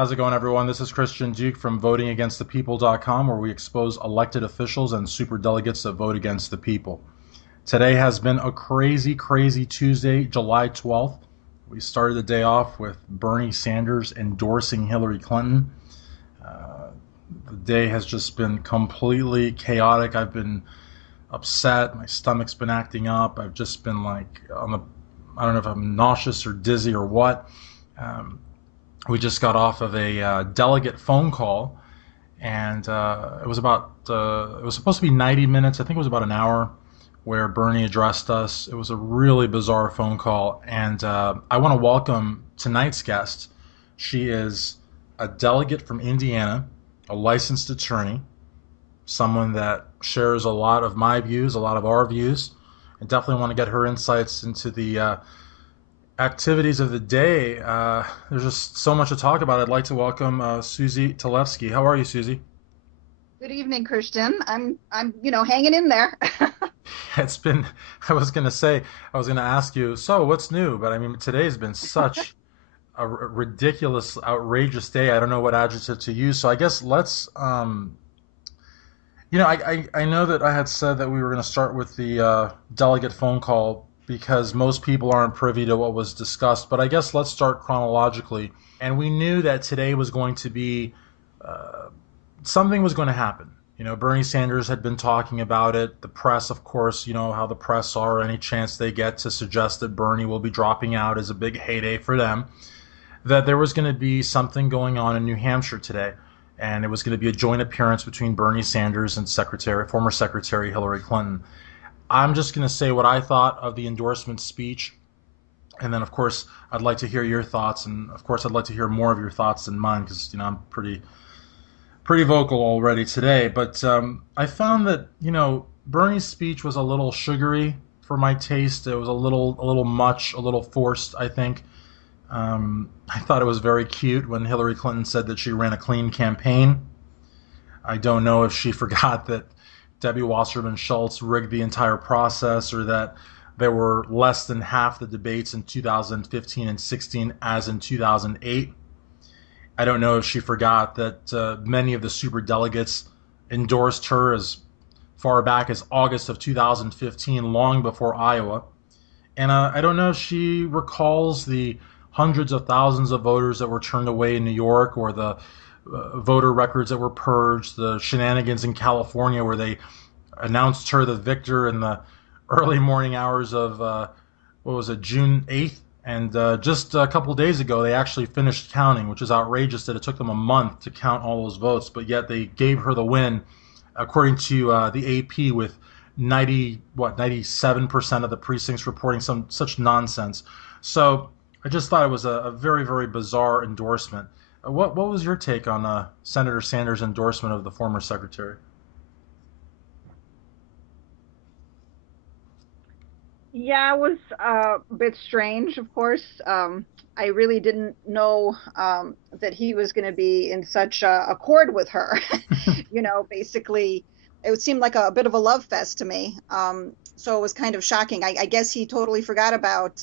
How's it going, everyone? This is Christian Duque from votingagainstthepeople.com, where we expose elected officials and superdelegates that vote against the people. Today has been a crazy, crazy Tuesday, July 12th. We started the day off with Bernie Sanders endorsing Hillary Clinton. The day has just been completely chaotic. I've been upset. My stomach's been acting up. I've just been like I don't know if I'm nauseous or dizzy or what. We just got off of a delegate phone call, and it was supposed to be 90 minutes. I think it was about an hour, where Bernie addressed us. It was a really bizarre phone call, and I want to welcome tonight's guest. She is a delegate from Indiana, a licensed attorney, someone that shares a lot of my views, a lot of our views, and definitely want to get her insights into the activities of the day. There's just so much to talk about. I'd like to welcome Susie Talevski. How are you, Susie? Good evening, Christian. I'm hanging in there. It's been, I was going to say, I was going to ask you, so what's new? But I mean, today's been such a ridiculous, outrageous day. I don't know what adjective to use. So I guess let's, I know that I had said that we were going to start with the delegate phone call because most people aren't privy to what was discussed. But I guess let's start chronologically. And we knew that today was going to be, something was going to happen. You know, Bernie Sanders had been talking about it. The press, of course, you know how the press are. Any chance they get to suggest that Bernie will be dropping out is a big heyday for them. That there was going to be something going on in New Hampshire today. And it was going to be a joint appearance between Bernie Sanders and former Secretary Hillary Clinton. I'm just going to say what I thought of the endorsement speech. And then, of course, I'd like to hear your thoughts. And, of course, I'd like to hear more of your thoughts than mine because, you know, I'm pretty vocal already today. But I found that, you know, Bernie's speech was a little sugary for my taste. It was a little much, a little forced, I think. I thought it was very cute when Hillary Clinton said that she ran a clean campaign. I don't know if she forgot that Debbie Wasserman Schultz rigged the entire process, or that there were less than half the debates in 2015 and 16 as in 2008. I don't know if she forgot that many of the super delegates endorsed her as far back as August of 2015, long before Iowa. And I don't know if she recalls the hundreds of thousands of voters that were turned away in New York, or the voter records that were purged, the shenanigans in California where they announced her the victor in the early morning hours of, June 8th. And just a couple of days ago, they actually finished counting, which is outrageous that it took them a month to count all those votes, but yet they gave her the win, according to the AP, with 97% of the precincts reporting such nonsense. So I just thought it was a very, very bizarre endorsement. What was your take on Senator Sanders' endorsement of the former secretary? Yeah, it was a bit strange, of course. I really didn't know that he was going to be in such accord with her. Basically, it would seem like a bit of a love fest to me. So it was kind of shocking. I guess he totally forgot about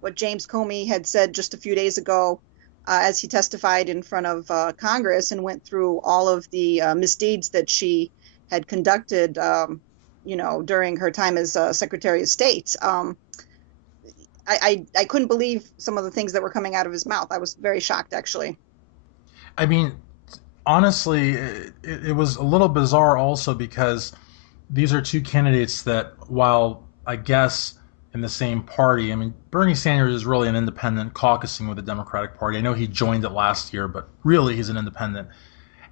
what James Comey had said just a few days ago as he testified in front of Congress and went through all of the misdeeds that she had conducted, during her time as Secretary of State. I couldn't believe some of the things that were coming out of his mouth. I was very shocked, actually. I mean, honestly, it was a little bizarre also because these are two candidates that, while I guess in the same party, I mean, Bernie Sanders is really an independent caucusing with the Democratic Party. I know he joined it last year, but really he's an independent.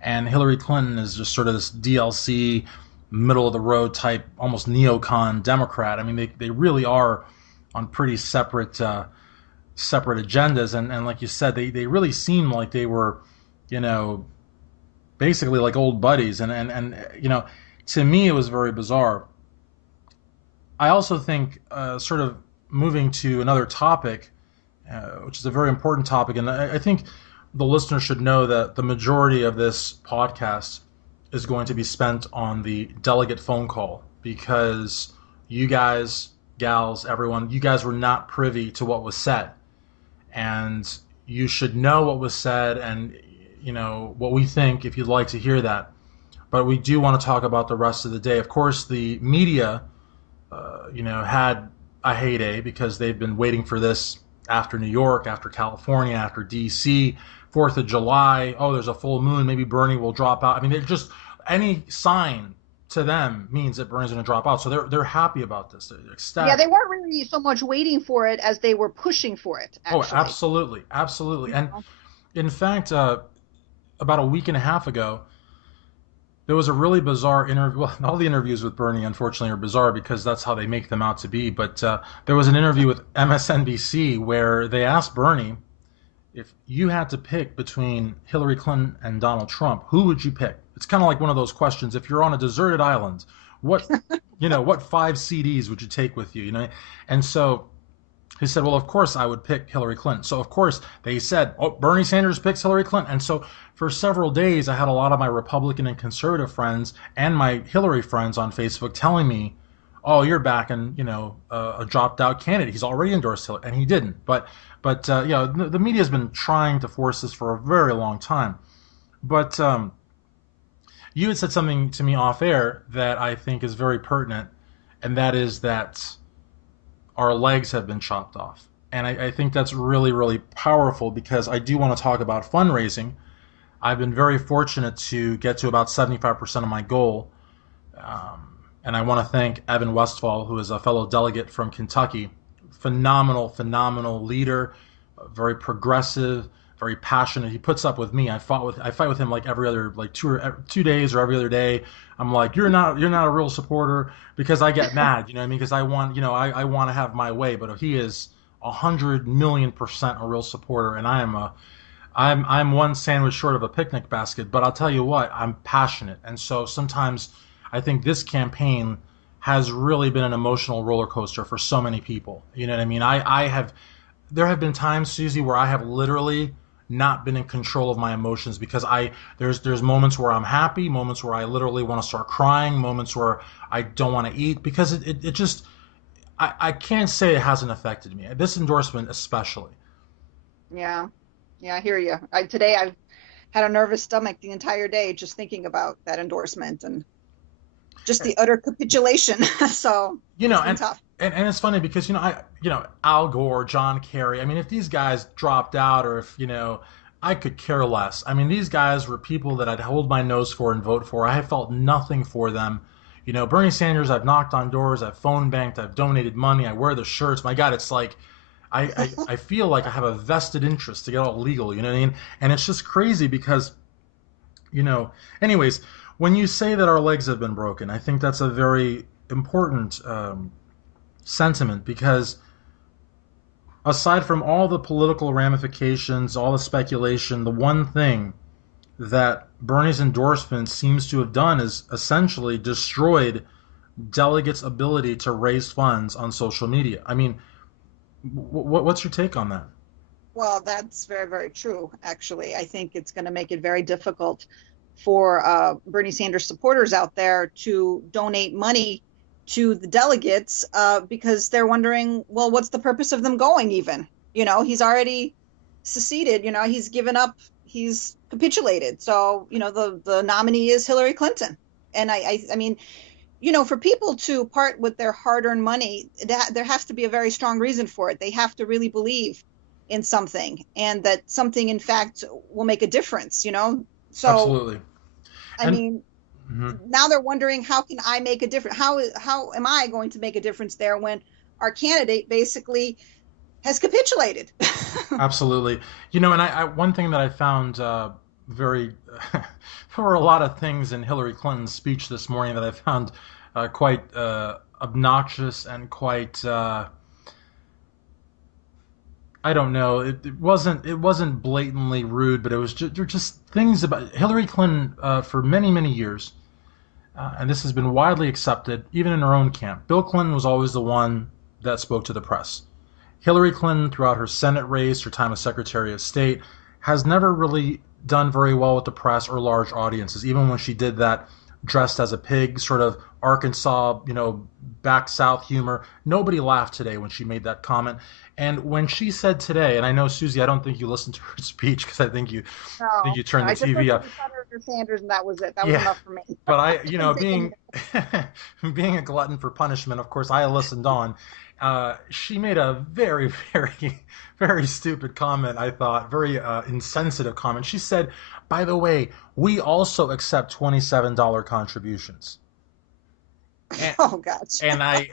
And Hillary Clinton is just sort of this DLC, middle of the road type, almost neocon Democrat. I mean, they really are on pretty separate agendas. And like you said, they really seem like they were, you know, basically like old buddies. And to me, it was very bizarre. I also think, sort of moving to another topic, which is a very important topic, and I think the listener should know that the majority of this podcast is going to be spent on the delegate phone call, because you guys, gals, everyone, you guys were not privy to what was said. And you should know what was said, and what we think if you'd like to hear that. But we do want to talk about the rest of the day. Of course, the media, had a heyday because they've been waiting for this after New York, after California, after D.C., 4th of July. Oh, there's a full moon. Maybe Bernie will drop out. I mean, they're just any sign to them means that Bernie's going to drop out. So they're happy about this. They're Yeah, ecstatic. they weren't really so much waiting for it as they were pushing for it, Oh, actually. absolutely, absolutely. You And know? in fact, about a week and a half ago, there was a really bizarre interview. Well, all the interviews with Bernie, unfortunately, are bizarre because that's how they make them out to be. But there was an interview with MSNBC where they asked Bernie, if you had to pick between Hillary Clinton and Donald Trump, who would you pick? It's kind of like one of those questions. If you're on a deserted island, what what 5 CDs would you take with you? And so he said, well, of course I would pick Hillary Clinton. So, of course, they said, oh, Bernie Sanders picks Hillary Clinton. And so for several days, I had a lot of my Republican and conservative friends and my Hillary friends on Facebook telling me, oh, you're backing, a dropped out candidate. He's already endorsed Hillary, and he didn't. But the media has been trying to force this for a very long time. But you had said something to me off air that I think is very pertinent, and that is that our legs have been chopped off. And I think that's really, really powerful because I do want to talk about fundraising. I've been very fortunate to get to about 75% of my goal. Um, and I want to thank Evan Westfall, who is a fellow delegate from Kentucky. Phenomenal, phenomenal leader, very progressive, very passionate. He puts up with me. I fight with him like every other like 2 days or every other day. I'm like, you're not a real supporter because I get mad, you know what I mean? Because I want I want to have my way. But he is 100 million% a real supporter, and I'm one sandwich short of a picnic basket. But I'll tell you what, I'm passionate, and so sometimes I think this campaign has really been an emotional roller coaster for so many people. You know what I mean? I have there have been times, Susie, where I have literally not been in control of my emotions because there's moments where I'm happy, moments where I literally want to start crying, moments where I don't want to eat because it just I can't say it hasn't affected me. This endorsement especially. Yeah, yeah, I hear you. Today I've had a nervous stomach the entire day just thinking about that endorsement and just the utter capitulation. So You know, it's been and tough. and it's funny because Al Gore, John Kerry. I mean, if these guys dropped out, or if I could care less. I mean, these guys were people that I'd hold my nose for and vote for. I have felt nothing for them. Bernie Sanders, I've knocked on doors, I've phone banked, I've donated money, I wear the shirts. My God, it's like I feel like I have a vested interest to get all legal. You know what I mean? And it's just crazy because you know. Anyways, when you say that our legs have been broken, I think that's a very important sentiment because aside from all the political ramifications, all the speculation, the one thing that Bernie's endorsement seems to have done is essentially destroyed delegates' ability to raise funds on social media. I mean, what's your take on that? Well, that's very, very true, actually. I think it's going to make it very difficult for Bernie Sanders supporters out there to donate money to the delegates because they're wondering, well, what's the purpose of them going even? He's already seceded, he's given up, he's capitulated. So, the nominee is Hillary Clinton. And I mean, for people to part with their hard-earned money, there has to be a very strong reason for it. They have to really believe in something and that something, in fact, will make a difference. So, Absolutely. I And mean, mhm, now they're wondering, how can I make a difference? How am I going to make a difference there when our candidate basically has capitulated? absolutely. And I one thing that I found very there were a lot of things in Hillary Clinton's speech this morning that I found quite obnoxious and quite I don't know. It wasn't blatantly rude, but it was just things about Hillary Clinton for many many years, and this has been widely accepted even in her own camp. Bill Clinton was always the one that spoke to the press. Hillary Clinton, throughout her Senate race, her time as Secretary of State, has never really done very well with the press or large audiences, even when she did that dressed as a pig, sort of Arkansas, back south humor. Nobody laughed today when she made that comment. And when she said today, and I know, Susie, I don't think you listened to her speech because I think No, you turned the I just TV listened up. to Senator Sanders, and that was it. That was Yeah, enough for me. but Couldn't take any. being a glutton for punishment, of course, I listened on. She made a very, very, very stupid comment. I thought very insensitive comment. She said, "By the way, we also accept $27 contributions." And, Oh gosh. and I,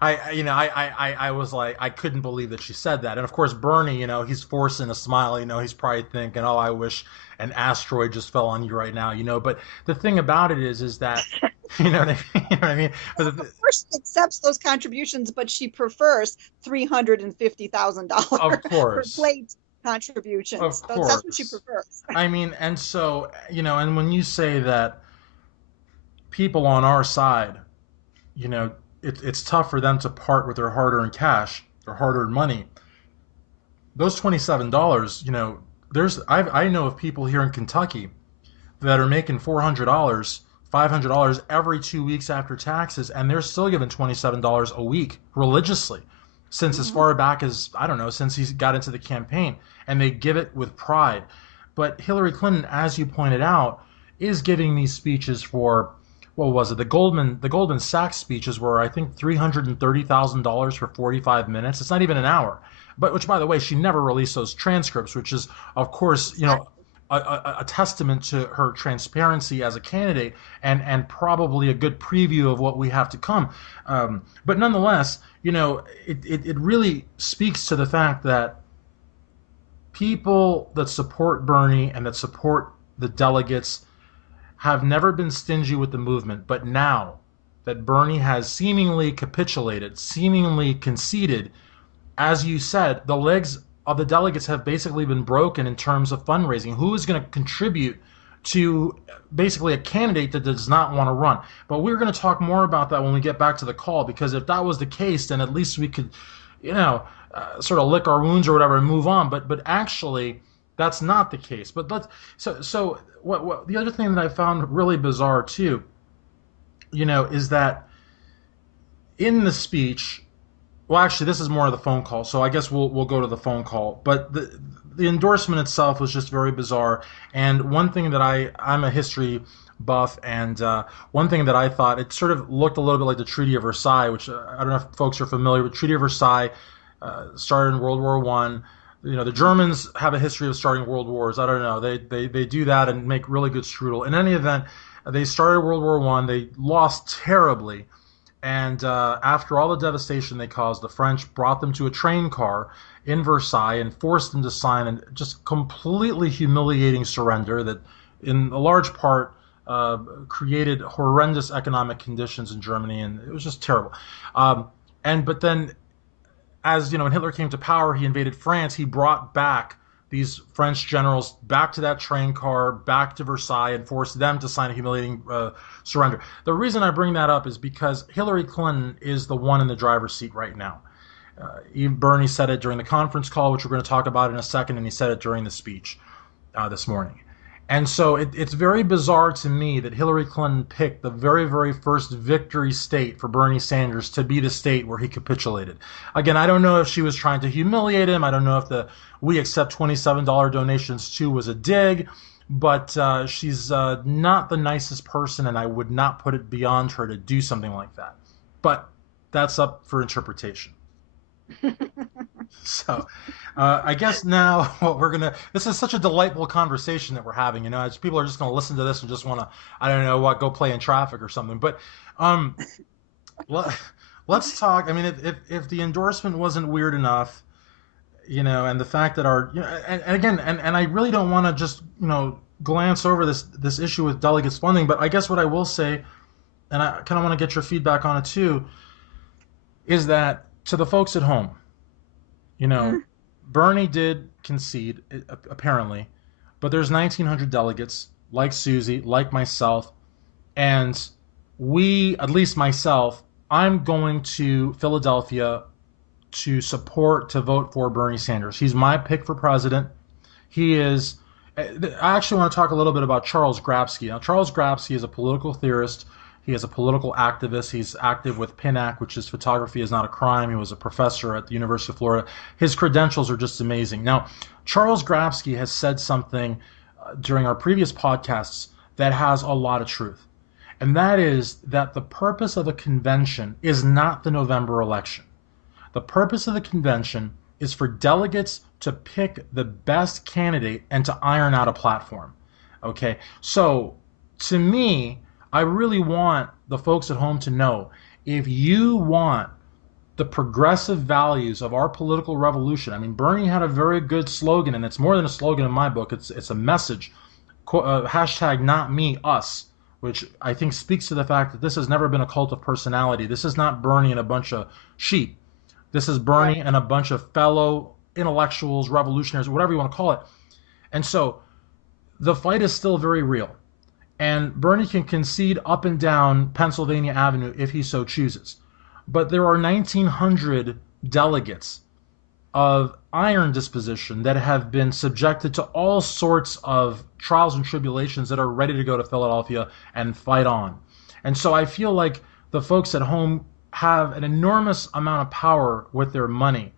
I was like, I couldn't believe that she said that. And of course, Bernie, he's forcing a smile. He's probably thinking, oh, I wish an asteroid just fell on you right now. But the thing about it is that, you know what I mean? But Of course, she accepts those contributions, but she prefers of $350,000 per course, plate of contributions. That's what she course. prefers. I mean, and so, and when you say that people on our side, it's tough for them to part with their hard-earned cash, their hard-earned money. Those $27, I know of people here in Kentucky that are making $400, $500 every 2 weeks after taxes, and they're still giving $27 a week religiously, since as Mhm. far back as, I don't know, since he got into the campaign, and they give it with pride. But Hillary Clinton, as you pointed out, is giving these speeches for, what was it? The Goldman Sachs speeches were, I think, $330,000 for 45 minutes. It's not even an hour. But which, by the way, she never released those transcripts, which is, of course, Exactly. a testament to her transparency as a candidate, and probably a good preview of what we have to come. But nonetheless, it really speaks to the fact that people that support Bernie and that support the delegates have never been stingy with the movement, but now that Bernie has seemingly capitulated, seemingly conceded, as you said, the legs of the delegates have basically been broken in terms of fundraising. Who is going to contribute to basically a candidate that does not want to run? But we're going to talk more about that when we get back to the call, because if that was the case, then at least we could, sort of lick our wounds or whatever and move on. But actually, that's not the case. But so what the other thing that I found really bizarre too, is that in the speech, well, actually, this is more of the phone call, so I guess we'll go to the phone call. But the endorsement itself was just very bizarre. And one thing that I'm a history buff, and one thing that I thought, it sort of looked a little bit like the Treaty of Versailles, which I don't know if folks are familiar with. Treaty of Versailles started in World War One. The Germans have a history of starting world wars. I don't know. They do that and make really good strudel. In any event, they started World War One. They lost terribly, and after all the devastation they caused, the French brought them to a train car in Versailles and forced them to sign a just completely humiliating surrender that, in a large part, created horrendous economic conditions in Germany, and it was just terrible. But then, as when Hitler came to power, he invaded France. He brought back these French generals back to that train car, back to Versailles, and forced them to sign a humiliating surrender. The reason I bring that up is because Hillary Clinton is the one in the driver's seat right now. Bernie said it during the conference call, which we're going to talk about in a second, and he said it during the speech this morning. And so it's very bizarre to me that Hillary Clinton picked the very, very first victory state for Bernie Sanders to be the state where he capitulated. Again, I don't know if she was trying to humiliate him. I don't know if the "we accept $27 donations too" was a dig, but she's not the nicest person, and I would not put it beyond her to do something like that. But that's up for interpretation. So, I guess now what we're gonna. This is such a delightful conversation that we're having. As people are just gonna listen to this and just want to, I don't know what, go play in traffic or something. But um, let, let's talk. I mean, if the endorsement wasn't weird enough, and the fact that our, and again, and I really don't want to just glance over this issue with delegates funding. But I guess what I will say, and I kind of want to get your feedback on it too, is that to the folks at home. You know, Mhm. Bernie did concede, apparently, but there's 1,900 delegates, like Susie, like myself, and at least myself, I'm going to Philadelphia to vote for Bernie Sanders. He's my pick for president. He is, I actually want to talk a little bit about Charles Grabsky. Now, Charles Grabsky is a political theorist. He is a political activist. He's active with PINAC, which is Photography is Not a Crime. He was a professor at the University of Florida. His credentials are just amazing. Now, Charles Grabsky has said something during our previous podcasts that has a lot of truth. And that is that the purpose of a convention is not the November election. The purpose of the convention is for delegates to pick the best candidate and to iron out a platform. Okay, so to me, I really want the folks at home to know, if you want the progressive values of our political revolution. I mean, Bernie had a very good slogan, and it's more than a slogan in my book. It's a message. Hashtag not me, us, which I think speaks to the fact that this has never been a cult of personality. This is not Bernie and a bunch of sheep. This is Bernie Right. and a bunch of fellow intellectuals, revolutionaries, whatever you want to call it. And so the fight is still very real. And Bernie can concede up and down Pennsylvania Avenue if he so chooses. But there are 1,900 delegates of iron disposition that have been subjected to all sorts of trials and tribulations that are ready to go to Philadelphia and fight on. And so I feel like the folks at home have an enormous amount of power with their money,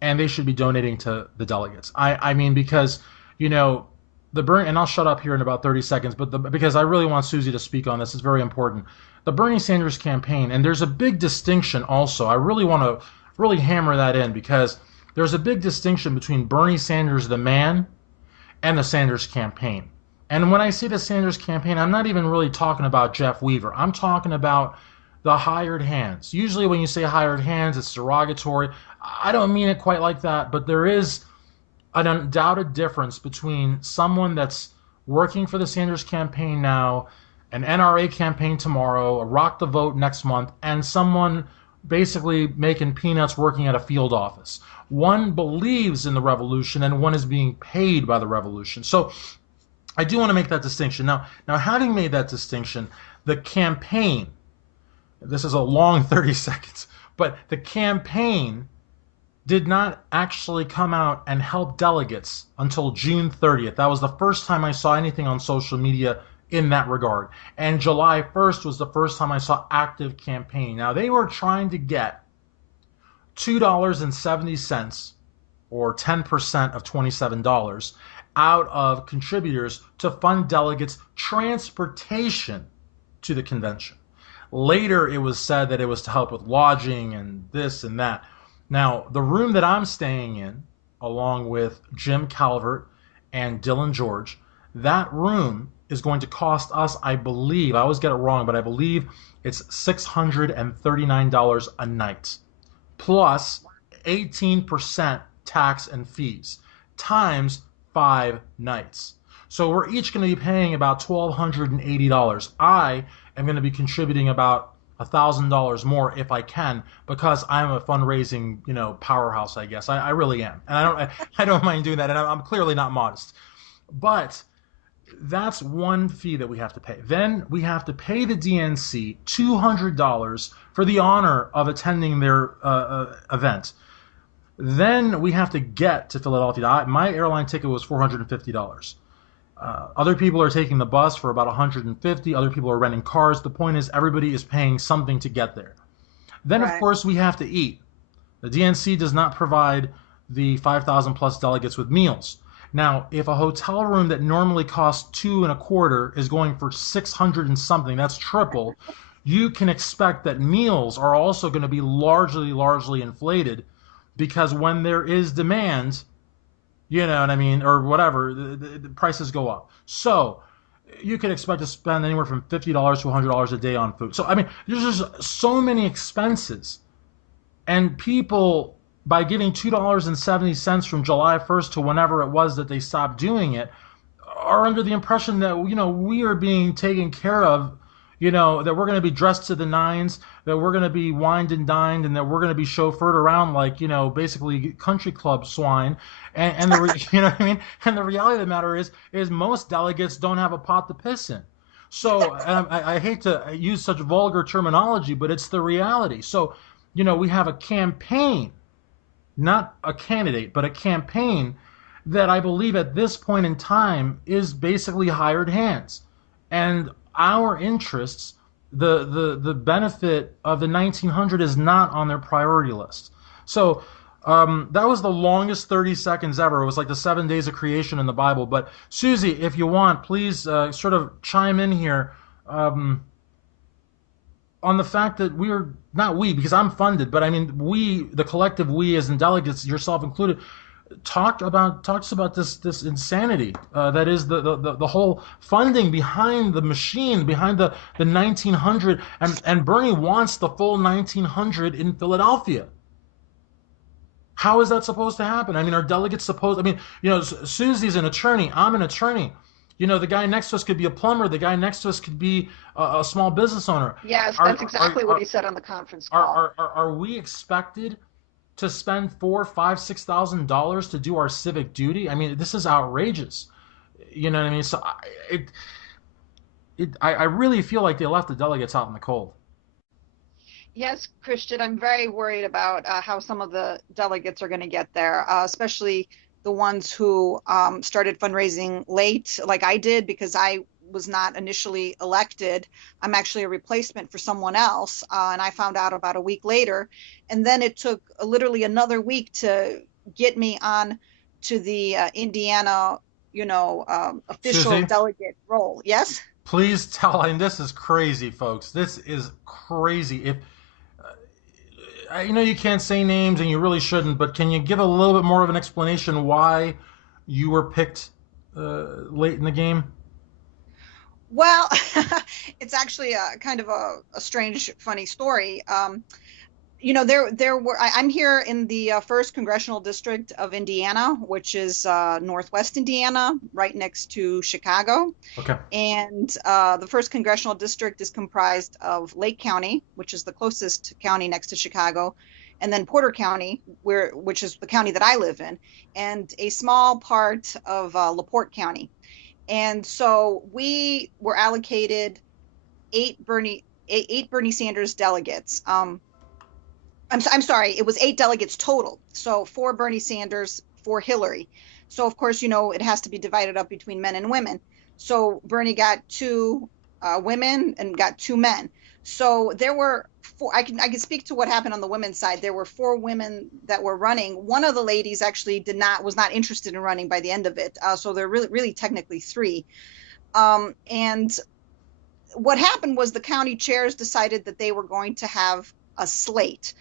and they should be donating to the delegates. I mean, because, you know, the Bernie, and I'll shut up here in about 30 seconds, but because I really want Susie to speak on this, it's very important. The Bernie Sanders campaign, and there's a big distinction also. I really want to really hammer that in, because there's a big distinction between Bernie Sanders, the man, and the Sanders campaign. And when I say the Sanders campaign, I'm not even really talking about Jeff Weaver. I'm talking about the hired hands. Usually when you say hired hands, it's derogatory. I don't mean it quite like that, but there is an undoubted difference between someone that's working for the Sanders campaign now, an NRA campaign tomorrow, a Rock the Vote next month, and someone basically making peanuts working at a field office. One believes in the revolution and one is being paid by the revolution. So I do want to make that distinction. Now having made that distinction, the campaign, this is a long 30 seconds, but the campaign did not actually come out and help delegates until June 30th. That was the first time I saw anything on social media in that regard. And July 1st was the first time I saw active campaigning. Now, they were trying to get $2.70 or 10% of $27 out of contributors to fund delegates' transportation to the convention. Later, it was said that it was to help with lodging and this and that. Now, the room that I'm staying in, along with Jim Calvert and Dylan George, that room is going to cost us, I believe, I always get it wrong, but I believe it's $639 a night, plus 18% tax and fees, times 5 nights. So we're each going to be paying about $1,280. I am going to be contributing about $1,000 more if I can, because I'm a fundraising, powerhouse, I guess. I really am, and I don't mind doing that, and I'm clearly not modest. But that's one fee that we have to pay. Then we have to pay the DNC $200 for the honor of attending their event. Then we have to get to Philadelphia. My airline ticket was $450. Other people are taking the bus for about $150. Other people are renting cars. The point is, everybody is paying something to get there. Then, of Right. course, we have to eat. The DNC does not provide the 5,000 plus delegates with meals. Now, if a hotel room that normally costs $2 and a quarter is going for 600 and something, that's triple. You can expect that meals are also going to be largely inflated, because when there is demand, you know what I mean, or whatever, the prices go up. So you can expect to spend anywhere from $50 to $100 a day on food. So I mean, there's just so many expenses, and people, by giving $2.70 from July 1st to whenever it was that they stopped doing it, are under the impression that we are being taken care of, that we're going to be dressed to the nines, that we're going to be wined and dined, and that we're going to be chauffeured around like, basically country club swine. And you know what I mean? And the reality of the matter is most delegates don't have a pot to piss in. So I hate to use such vulgar terminology, but it's the reality. So, we have a campaign, not a candidate, but a campaign that I believe at this point in time is basically hired hands. And our interests, the benefit of the 1900 is not on their priority list. So that was the longest 30 seconds ever. It was like the 7 days of creation in the Bible. But Susie, if you want, please sort of chime in here on the fact that we're not we, because I'm funded, but I mean we, the collective we, as in delegates, yourself included, talks about this insanity that is the whole funding behind the machine, behind the 1900, and Bernie wants the full 1900 in Philadelphia. How is that supposed to happen? I mean, are delegates supposed? I mean, Susie's an attorney. I'm an attorney. The guy next to us could be a plumber. The guy next to us could be a small business owner. Yes, that's exactly what he said on the conference Are, call. are we expected to spend $4, $5, $6,000 to do our civic duty? I mean, this is outrageous. You know what I mean? So I really feel like they left the delegates out in the cold. Yes, Christian, I'm very worried about how some of the delegates are going to get there, especially the ones who started fundraising late, like I did, because I was not initially elected. I'm actually a replacement for someone else, and I found out about a week later. And then it took literally another week to get me on to the Indiana, official Susie, delegate role. Yes? please tell. And this is crazy, folks. This is crazy. If I know you can't say names and you really shouldn't, but can you give a little bit more of an explanation why you were picked late in the game? Well, it's actually a kind of a strange, funny story. There were. I'm here in the first congressional district of Indiana, which is Northwest Indiana, right next to Chicago. Okay. And the first congressional district is comprised of Lake County, which is the closest county next to Chicago, and then Porter County, which is the county that I live in, and a small part of LaPorte County. And so we were allocated eight Bernie Sanders delegates. I'm sorry, it was 8 delegates total. So 4 Bernie Sanders, 4 Hillary. So of course, it has to be divided up between men and women. So Bernie got 2 women and got 2 men. So there were 4. I can speak to what happened on the women's side. There were 4 women that were running. One of the ladies actually was not interested in running by the end of it. So there really technically 3. And what happened was the county chairs decided that they were going to have a slate.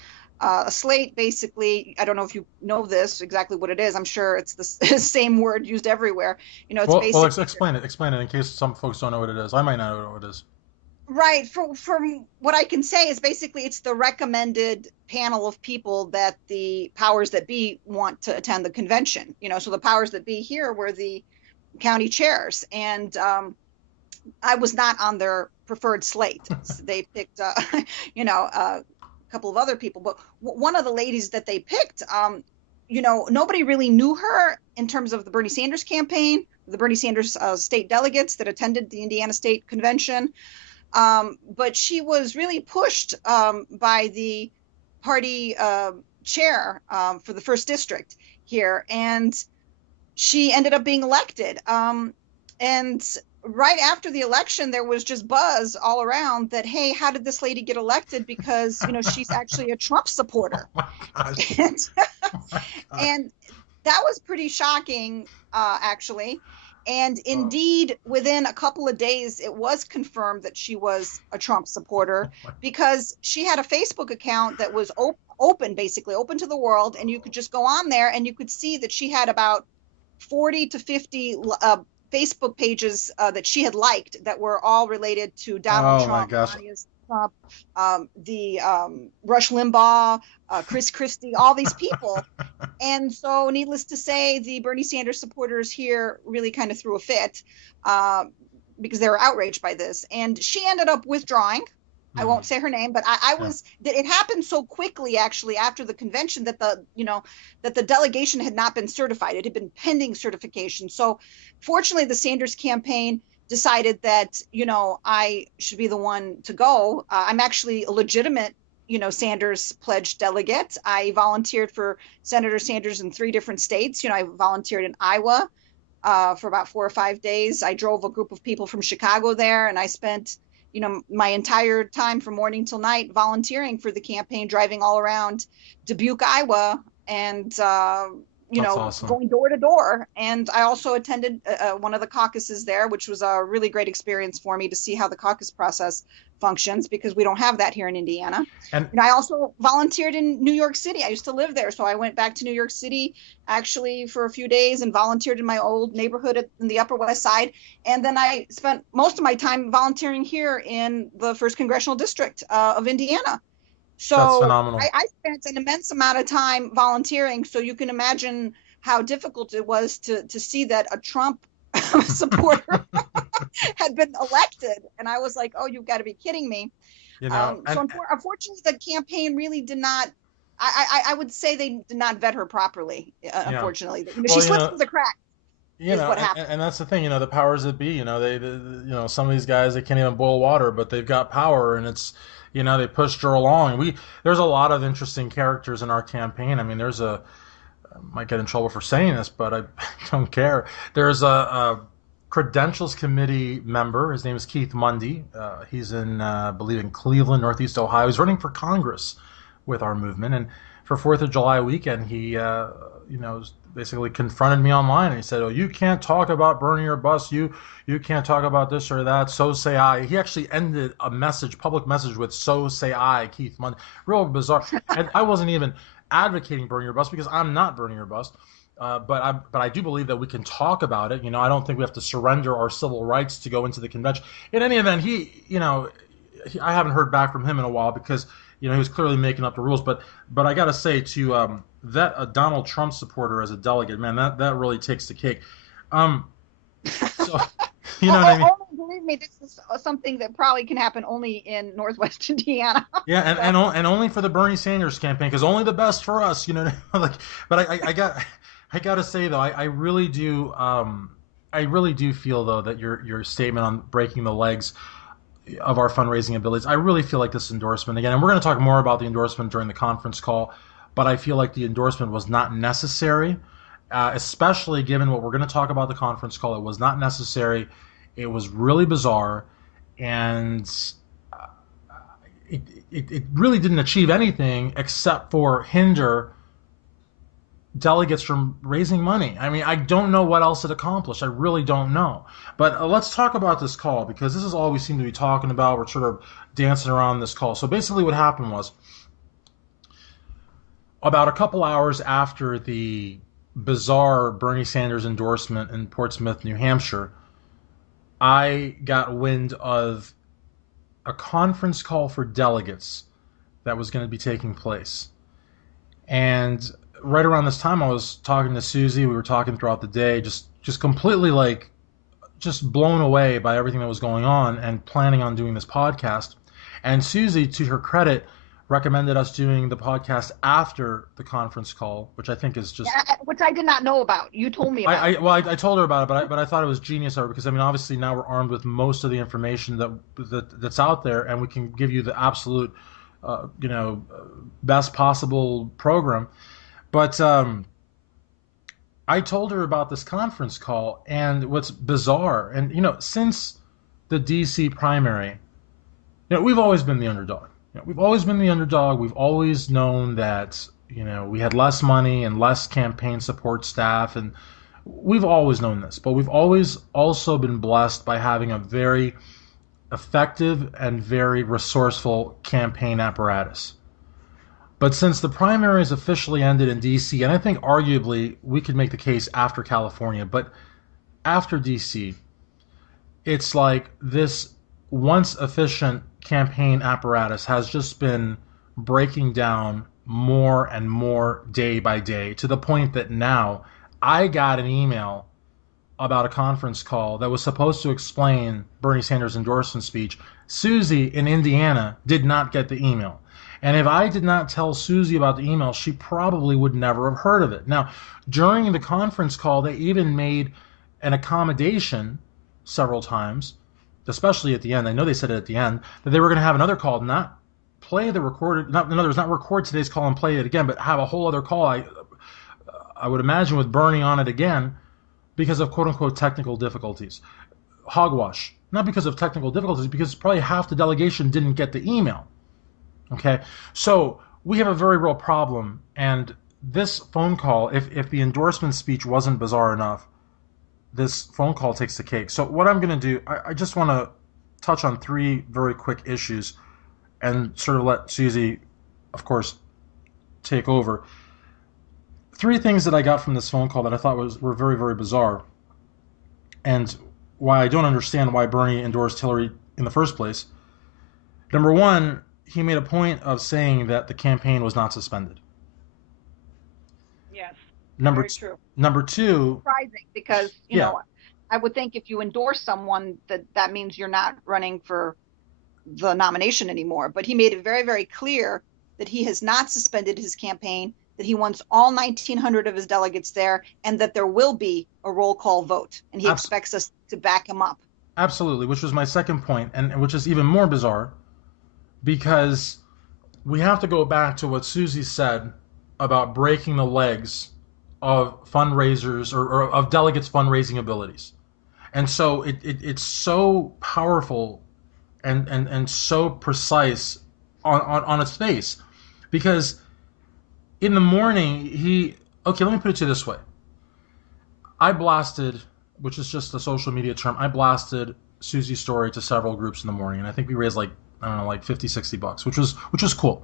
A slate, basically, I don't know if you know this exactly what it is. I'm sure it's the same word used everywhere. It's Well, basically explain it. Explain it in case some folks don't know what it is. I might not know what it is. right. From what I can say is basically it's the recommended panel of people that the powers that be want to attend the convention. So the powers that be here were the county chairs, and I was not on their preferred slate. So they picked, a couple of other people, but one of the ladies that they picked, nobody really knew her in terms of the Bernie Sanders campaign, the Bernie Sanders state delegates that attended the Indiana State Convention. But she was really pushed by the party chair for the first district here, and she ended up being elected. And right after the election, there was just buzz all around that, hey, how did this lady get elected? Because, she's actually a Trump supporter. Oh my gosh. And, Oh my God. and that was pretty shocking, actually. And indeed, within a couple of days, it was confirmed that she was a Trump supporter because she had a Facebook account that was open, basically open to the world. And you could just go on there and you could see that she had about 40 to 50 Facebook pages that she had liked that were all related to Donald Trump, Melania Trump, Rush Limbaugh, Chris Christie, all these people. And so, needless to say, the Bernie Sanders supporters here really kind of threw a fit because they were outraged by this. And she ended up withdrawing. I won't say her name, but I was that it happened so quickly actually after the convention that the delegation had not been certified. It had been pending certification. So fortunately the Sanders campaign decided that, I should be the one to go. I'm actually a legitimate, Sanders pledged delegate. I volunteered for Senator Sanders in 3 different states. I volunteered in Iowa for about 4 or 5 days. I drove a group of people from Chicago there, and I spent, my entire time from morning till night volunteering for the campaign, driving all around Dubuque, Iowa, and That's awesome. going door to door. And I also attended one of the caucuses there, which was a really great experience for me to see how the caucus process functions, because we don't have that here in Indiana. And And I also volunteered in New York City. I used to live there, so I went back to New York City actually for a few days and volunteered in my old neighborhood in the Upper West Side. And then I spent most of my time volunteering here in the First Congressional District of Indiana. that's So phenomenal. I spent an immense amount of time volunteering. So you can imagine how difficult it was to see that a Trump supporter had been elected. And I was like, oh, you've got to be kidding me. And Unfortunately, the campaign really did not. I would say they did not vet her properly. yeah, Unfortunately, well, she slipped through the cracks. Is what happened. and that's the thing, the powers that be, some of these guys, they can't even boil water, but they've got power, and it's, they pushed her along. There's a lot of interesting characters in our campaign. I mean, I might get in trouble for saying this, but I don't care. There's a credentials committee member. His name is Keith Mundy. He's I believe in Cleveland, Northeast Ohio. He's running for Congress with our movement, and for 4th of July weekend, he, basically confronted me online, and he said, "Oh, you can't talk about burning your bus. You can't talk about this or that. So say I." He actually ended a public message with "So say I," Keith Mundy. Real bizarre. And I wasn't even advocating burning your bus because I'm not burning your bus. But I do believe that we can talk about it. I don't think we have to surrender our civil rights to go into the convention. In any event, I haven't heard back from him in a while because he was clearly making up the rules. But I got to say, to vet a Donald Trump supporter as a delegate, man, that really takes the cake. So you know what I mean? Believe me, this is something that probably can happen only in Northwest Indiana. Yeah, and only for the Bernie Sanders campaign, because only the best for us, like. But I got to say though, I really do feel though that your statement on breaking the legs of our fundraising abilities, I really feel like this endorsement again, and we're going to talk more about the endorsement during the conference call, but I feel like the endorsement was not necessary, especially given what we're going to talk about the conference call. It was not necessary. It was really bizarre, and it really didn't achieve anything except for hinder delegates from raising money. I mean, I don't know what else it accomplished. I really don't know. But let's talk about this call, because this is all we seem to be talking about. We're sort of dancing around this call. So basically what happened was, about a couple hours after the bizarre Bernie Sanders endorsement in Portsmouth, New Hampshire, I got wind of a conference call for delegates that was going to be taking place. And right around this time, I was talking to Susie. We were talking throughout the day, just completely just blown away by everything that was going on, and planning on doing this podcast. And Susie, to her credit, recommended us doing the podcast after the conference call, which I think is just, which I did not know about. You told me about it. I told her about it, but I thought it was genius of her, because I mean, obviously now we're armed with most of the information that's out there, and we can give you the absolute best possible program. But I told her about this conference call, and what's bizarre, and since the DC primary, we've always been the underdog. We've always been the underdog. We've always known that we had less money and less campaign support staff, and we've always known this. But we've always also been blessed by having a very effective and very resourceful campaign apparatus. But since the primaries officially ended in DC, and I think arguably we could make the case after California, but after DC, it's like this once efficient campaign apparatus has just been breaking down more and more day by day, to the point that now I got an email about a conference call that was supposed to explain Bernie Sanders' endorsement speech. Susie in Indiana did not get the email. And if I did not tell Susie about the email, she probably would never have heard of it. Now, during the conference call, they even made an accommodation several times, especially at the end. I know they said it at the end, that they were going to have another call, not play the recorded, not, in other words, not record today's call and play it again, but have a whole other call, I would imagine, with Bernie on it again because of quote unquote technical difficulties. Hogwash. Not because of technical difficulties, because probably half the delegation didn't get the email. Okay? So we have a very real problem, and this phone call, if the endorsement speech wasn't bizarre enough, this phone call takes the cake. So what I'm going to do, I just want to touch on three very quick issues and sort of let Susie, of course, take over. Three things that I got from this phone call that I thought were very, very bizarre, and why I don't understand why Bernie endorsed Hillary in the first place. Number one, he made a point of saying that the campaign was not suspended. Yes, Number very true. number two, Surprising because, yeah, I would think if you endorse someone that means you're not running for the nomination anymore. But he made it very, very clear that he has not suspended his campaign, that he wants all 1,900 of his delegates there, and that there will be a roll call vote. And he expects us to back him up. Absolutely, which was my second point, and which is even more bizarre because we have to go back to what Susie said about breaking the legs of fundraisers or of delegates' fundraising abilities. And so it's so powerful and so precise on its face. Because in the morning, okay, let me put it to you this way. I blasted, which is just a social media term, I blasted Susie's story to several groups in the morning, and I think we raised like, I don't know, like 50, $60, which was cool.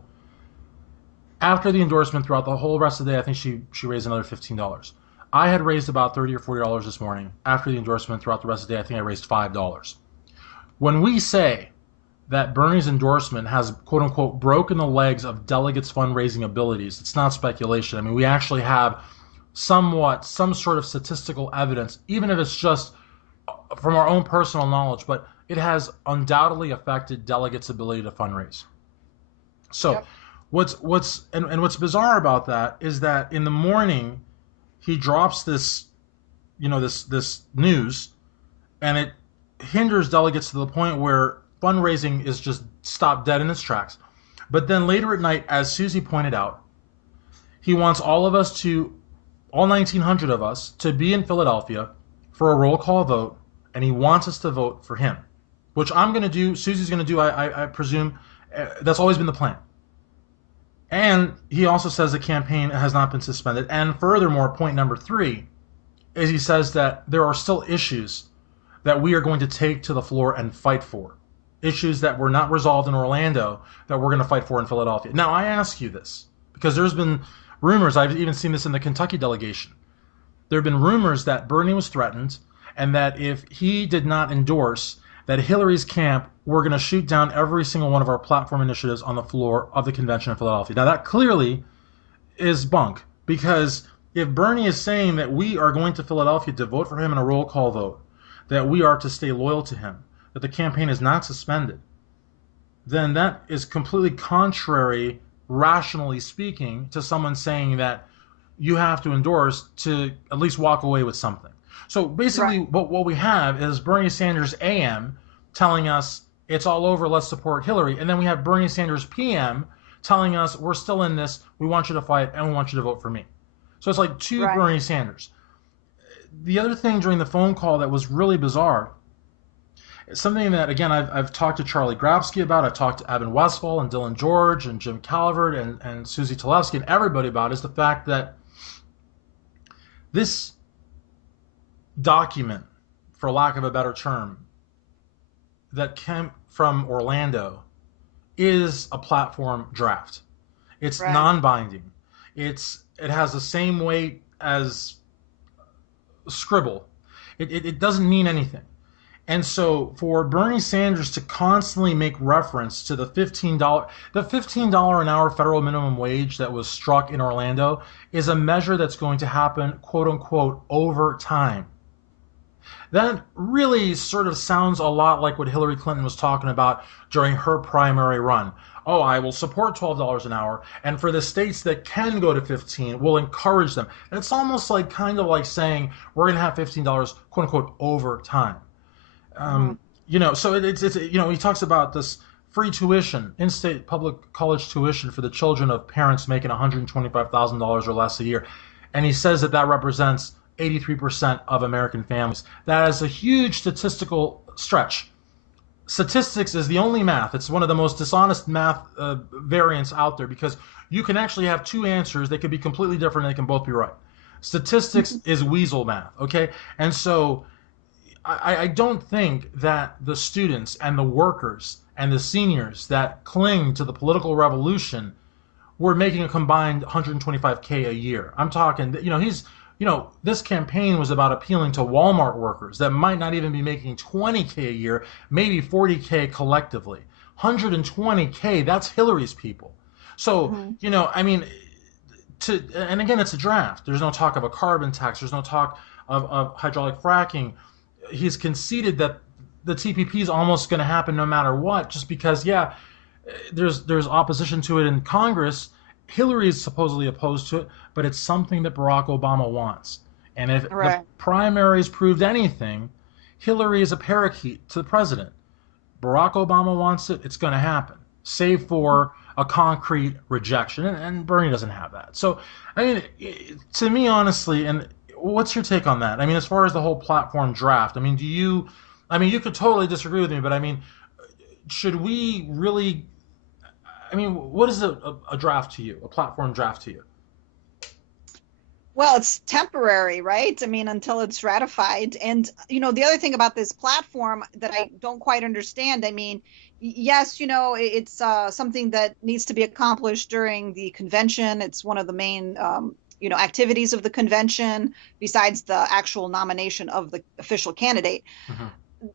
After the endorsement, throughout the whole rest of the day, I think she raised another $15. I had raised about $30 or $40 this morning. After the endorsement, throughout the rest of the day, I think I raised $5. When we say that Bernie's endorsement has, quote unquote, broken the legs of delegates' fundraising abilities, it's not speculation. I mean, we actually have some sort of statistical evidence, even if it's just from our own personal knowledge, but it has undoubtedly affected delegates' ability to fundraise. So, yep. What's bizarre about that is that in the morning he drops this, this news, and it hinders delegates to the point where fundraising is just stopped dead in its tracks. But then later at night, as Susie pointed out, he wants all 1,900 of us, to be in Philadelphia for a roll call vote, and he wants us to vote for him, which I'm going to do, Susie's going to do, I presume. That's always been the plan. And he also says the campaign has not been suspended. And furthermore, point number three is he says that there are still issues that we are going to take to the floor and fight for. Issues that were not resolved in Orlando that we're going to fight for in Philadelphia. Now, I ask you this because there's been rumors, I've even seen this in the Kentucky delegation. There have been rumors that Bernie was threatened and that if he did not endorse, that Hillary's camp were going to shoot down every single one of our platform initiatives on the floor of the convention in Philadelphia. Now, that clearly is bunk, because if Bernie is saying that we are going to Philadelphia to vote for him in a roll call vote, that we are to stay loyal to him, that the campaign is not suspended, then that is completely contrary, rationally speaking, to someone saying that you have to endorse to at least walk away with something. So basically, right, what we have is Bernie Sanders AM telling us it's all over, let's support Hillary. And then we have Bernie Sanders PM telling us we're still in this, we want you to fight, and we want you to vote for me. So it's like two right. Bernie Sanders. The other thing during the phone call that was really bizarre, something that, again, I've talked to Charlie Grabsky about, I've talked to Evan Westphal and Dylan George and Jim Calvert and Susie Talevski and everybody about, is the fact that this document, for lack of a better term, that came from Orlando is a platform draft. It's right. Non-binding. It has the same weight as scribble. It doesn't mean anything. And so for Bernie Sanders to constantly make reference to the $15 an hour federal minimum wage that was struck in Orlando is a measure that's going to happen, quote unquote, over time. That really sort of sounds a lot like what Hillary Clinton was talking about during her primary run. Oh, I will support $12 an hour, and for the states that can go to $15, we'll encourage them. And it's almost like kind of like saying we're going to have $15, quote unquote, over time. So it's he talks about this free tuition, in-state public college tuition for the children of parents making $125,000 or less a year. And he says that that represents 83% of American families. That is a huge statistical stretch. Statistics is the only math. It's one of the most dishonest math variants out there, because you can actually have two answers. They could be completely different. And they can both be right. Statistics is weasel math. Okay. And so I don't think that the students and the workers and the seniors that cling to the political revolution were making a combined 125K a year. I'm talking, this campaign was about appealing to Walmart workers that might not even be making 20K a year, maybe 40K collectively. 120K, that's Hillary's people. So, and again, it's a draft. There's no talk of a carbon tax. There's no talk of hydraulic fracking. He's conceded that the TPP is almost going to happen no matter what, just because, there's opposition to it in Congress. Hillary is supposedly opposed to it, but it's something that Barack Obama wants. And if the primaries proved anything, Hillary is a parakeet to the president. Barack Obama wants it, it's going to happen, save for a concrete rejection. And Bernie doesn't have that. So, to me, honestly, and what's your take on that? As far as the whole platform draft, you could totally disagree with me, but should we really, what is a draft to you, a platform draft to you? Well, it's temporary, right? Until it's ratified. And, the other thing about this platform that I don't quite understand, yes, it's something that needs to be accomplished during the convention. It's one of the main, activities of the convention, besides the actual nomination of the official candidate. Mm-hmm.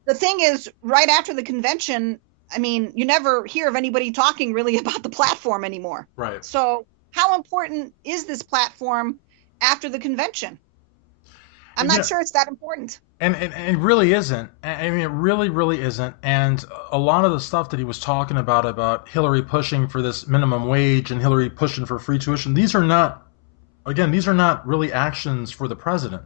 The thing is, right after the convention, you never hear of anybody talking really about the platform anymore. Right. So how important is this platform after the convention? I'm not sure it's that important. And it really isn't. It really, really isn't. And a lot of the stuff that he was talking about Hillary pushing for this minimum wage and Hillary pushing for free tuition, these are not really actions for the president.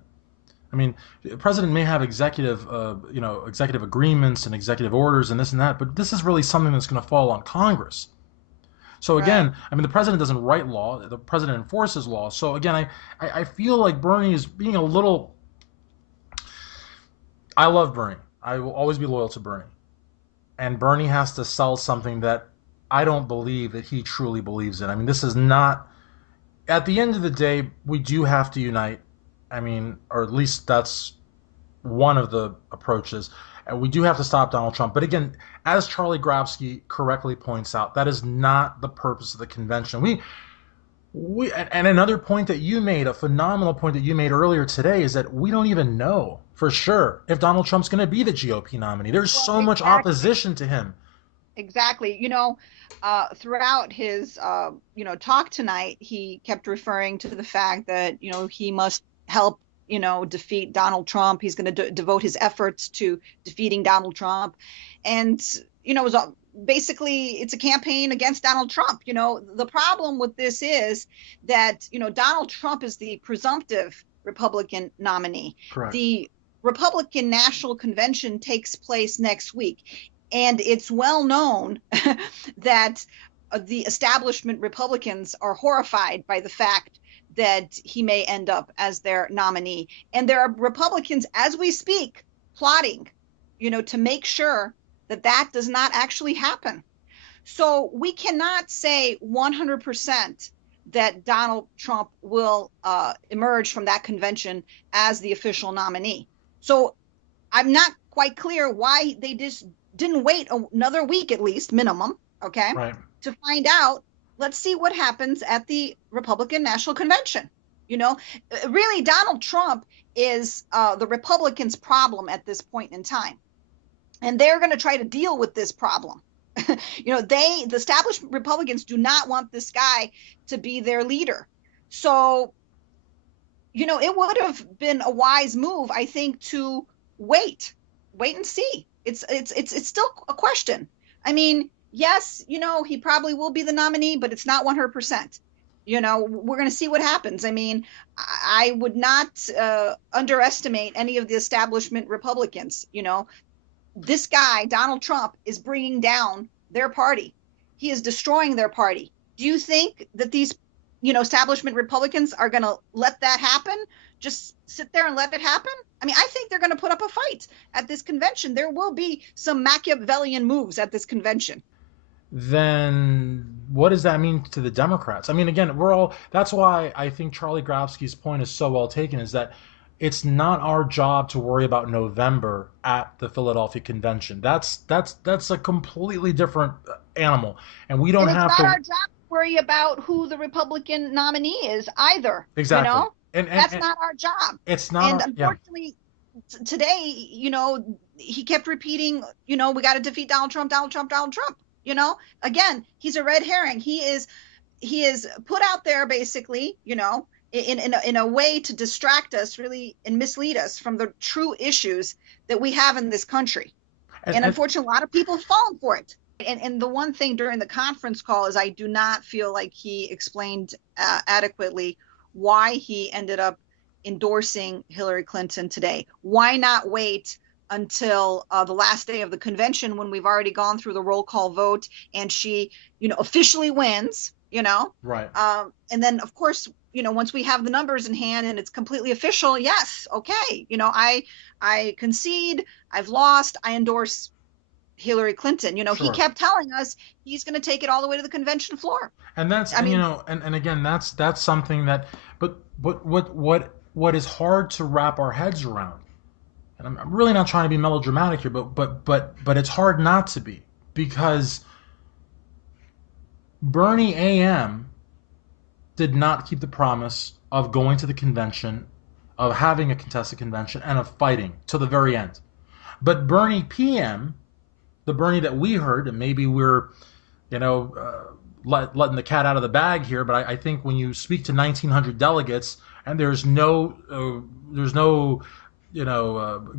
The president may have executive agreements and executive orders and this and that, but this is really something that's going to fall on Congress. So again, the president doesn't write law; the president enforces law. So again, I feel like Bernie is being a little. I love Bernie. I will always be loyal to Bernie, and Bernie has to sell something that I don't believe that he truly believes in. This is not. At the end of the day, we do have to unite. Or at least that's one of the approaches. And we do have to stop Donald Trump. But again, as Charlie Grabsky correctly points out, that is not the purpose of the convention. And another point that you made, a phenomenal point that you made earlier today, is that we don't even know for sure if Donald Trump's going to be the GOP nominee. There's so much opposition to him. Exactly. Throughout his, talk tonight, he kept referring to the fact that, he must help, defeat Donald Trump. He's going to devote his efforts to defeating Donald Trump. And, it was basically, it's a campaign against Donald Trump. The problem with this is that, Donald Trump is the presumptive Republican nominee. Correct. The Republican National Convention takes place next week. And it's well known that the establishment Republicans are horrified by the fact that he may end up as their nominee. And there are Republicans, as we speak, plotting, to make sure that that does not actually happen. So we cannot say 100% that Donald Trump will emerge from that convention as the official nominee. So I'm not quite clear why they just didn't wait another week, at least minimum, okay, right, to find out. Let's see what happens at the Republican National Convention. Really, Donald Trump is the Republicans' problem at this point in time. And they're going to try to deal with this problem. The established Republicans do not want this guy to be their leader. So, it would have been a wise move, I think, to wait and see. It's still a question. Yes, he probably will be the nominee, but it's not 100%. We're going to see what happens. I would not underestimate any of the establishment Republicans. This guy, Donald Trump, is bringing down their party. He is destroying their party. Do you think that these, establishment Republicans are going to let that happen? Just sit there and let it happen? I mean, I think they're going to put up a fight at this convention. There will be some Machiavellian moves at this convention. Then what does that mean to the Democrats? I mean, again, that's why I think Charlie Grafsky's point is so well taken, is that it's not our job to worry about November at the Philadelphia convention. That's a completely different animal, and we don't And it's have not to. our job to worry about who the Republican nominee is either. Exactly. That's And not our job. it's not And our, yeah. unfortunately, today, he kept repeating, we got to defeat Donald Trump, Donald Trump, Donald Trump. Again, he's a red herring. He is put out there basically, in a way to distract us really and mislead us from the true issues that we have in this country. And unfortunately, a lot of people have fallen for it. And the one thing during the conference call is I do not feel like he explained adequately why he ended up endorsing Hillary Clinton today. Why not wait until the last day of the convention when we've already gone through the roll call vote and she, officially wins, Right. And then, of course, once we have the numbers in hand and it's completely official, yes, okay, I concede, I've lost, I endorse Hillary Clinton. He Sure. kept telling us he's going to take it all the way to the convention floor. And that's, I mean, and again, that's something that, but what is hard to wrap our heads around, and I'm really not trying to be melodramatic here, but it's hard not to be, because Bernie AM did not keep the promise of going to the convention, of having a contested convention, and of fighting till the very end. But Bernie PM, the Bernie that we heard, and maybe we're, letting the cat out of the bag here, but I think when you speak to 1,900 delegates and there's no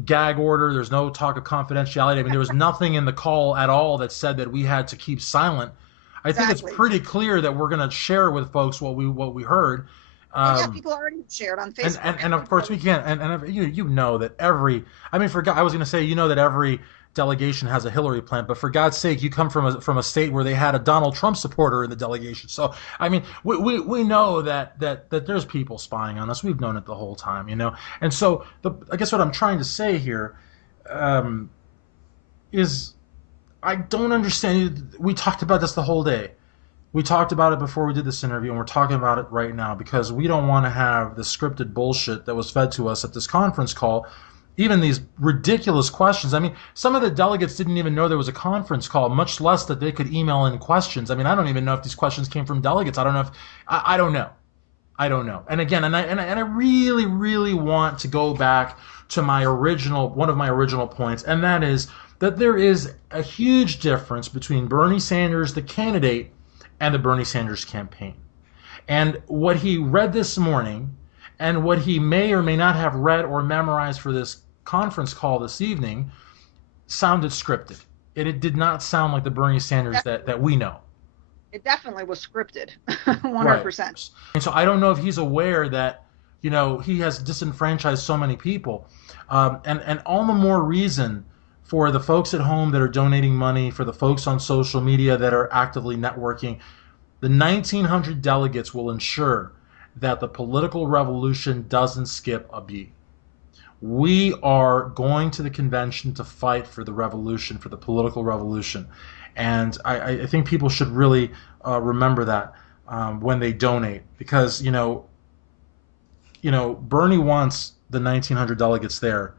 gag order, there's no talk of confidentiality. I mean, there was nothing in the call at all that said that we had to keep silent. I think it's pretty clear that we're going to share with folks what we heard. Yeah, people already shared on Facebook. And of course we can. And you know that every, I mean, I was going to say, that every delegation has a Hillary plant, but for God's sake, you come from a state where they had a Donald Trump supporter in the delegation. So I mean, we know that there's people spying on us. We've known it the whole time, And so I guess what I'm trying to say here is I don't understand. We talked about this the whole day. We talked about it before we did this interview, and we're talking about it right now because we don't want to have the scripted bullshit that was fed to us at this conference call. Even these ridiculous questions. I mean, some of the delegates didn't even know there was a conference call, much less that they could email in questions. I mean, I don't even know if these questions came from delegates. I don't know if I don't know. I don't know. And again, and I really, really want to go back to one of my original points, and that is that there is a huge difference between Bernie Sanders, the candidate, and the Bernie Sanders campaign. And what he read this morning, and what he may or may not have read or memorized for this conference call this evening, sounded scripted. It did not sound like the Bernie Sanders that we know. It definitely was scripted, 100%. Right. And so I don't know if he's aware that, he has disenfranchised so many people. And all the more reason for the folks at home that are donating money, for the folks on social media that are actively networking, the 1,900 delegates will ensure that the political revolution doesn't skip a beat. We are going to the convention to fight for the revolution, for the political revolution. And I think people should really remember that when they donate, because, Bernie wants the 1,900 delegates there,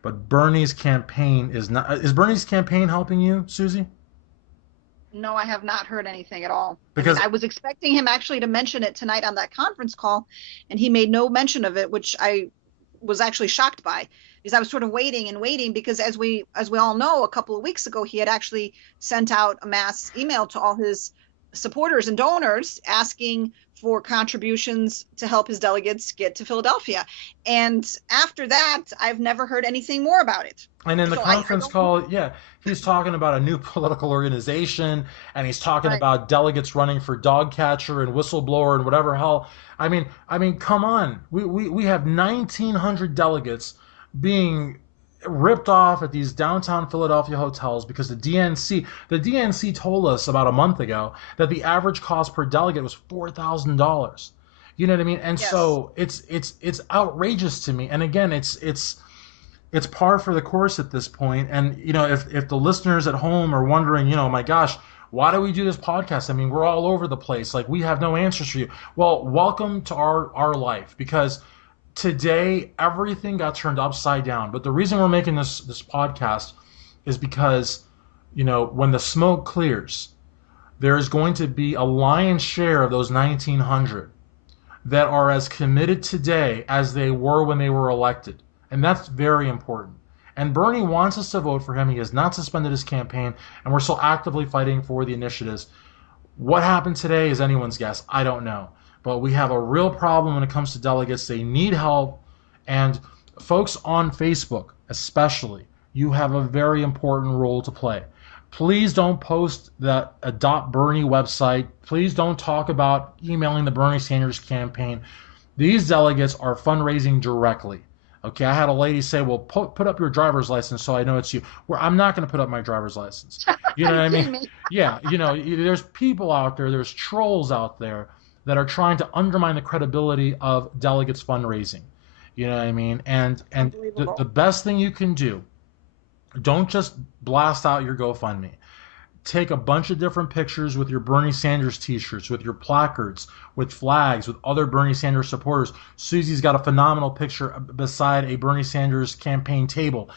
but Bernie's campaign is not. Is Bernie's campaign helping you, Susie? No, I have not heard anything at all. Because I was expecting him actually to mention it tonight on that conference call, and he made no mention of it, which I was actually shocked by, because I was sort of waiting and waiting, because as we all know, a couple of weeks ago, he had actually sent out a mass email to all his supporters and donors asking for contributions to help his delegates get to Philadelphia. And after that, I've never heard anything more about it. And in the conference call, yeah, he's talking about a new political organization, and he's talking about delegates running for dog catcher and whistleblower and whatever hell. I mean, come on. We have 1,900 delegates being ripped off at these downtown Philadelphia hotels because the DNC told us about a month ago that the average cost per delegate was $4,000. You know what I mean? And Yes. so it's outrageous to me. And again, it's par for the course at this point. And if the listeners at home are wondering, my gosh, why do we do this podcast? I mean, we're all over the place. Like, we have no answers for you. Well, welcome to our life, because today everything got turned upside down. But the reason we're making this podcast is because when the smoke clears, there is going to be a lion's share of those 1900 that are as committed today as they were when they were elected. And that's very important. And Bernie wants us to vote for him. He has not suspended his campaign, and we're still actively fighting for the initiatives. What happened today is anyone's guess. I don't know. But we have a real problem when it comes to delegates. They need help. And folks on Facebook, especially, you have a very important role to play. Please don't post that Adopt Bernie website. Please don't talk about emailing the Bernie Sanders campaign. These delegates are fundraising directly. Okay, I had a lady say, well, put up your driver's license so I know it's you. Where I'm not going to put up my driver's license. You know Are what you I mean? kidding me? Yeah, there's people out there, there's trolls out there that are trying to undermine the credibility of delegates fundraising. You know what I mean? And the Unbelievable. best thing you can do, don't just blast out your GoFundMe. Take a bunch of different pictures with your Bernie Sanders t-shirts, with your placards, with flags, with other Bernie Sanders supporters. Susie's got a phenomenal picture beside a Bernie Sanders campaign table.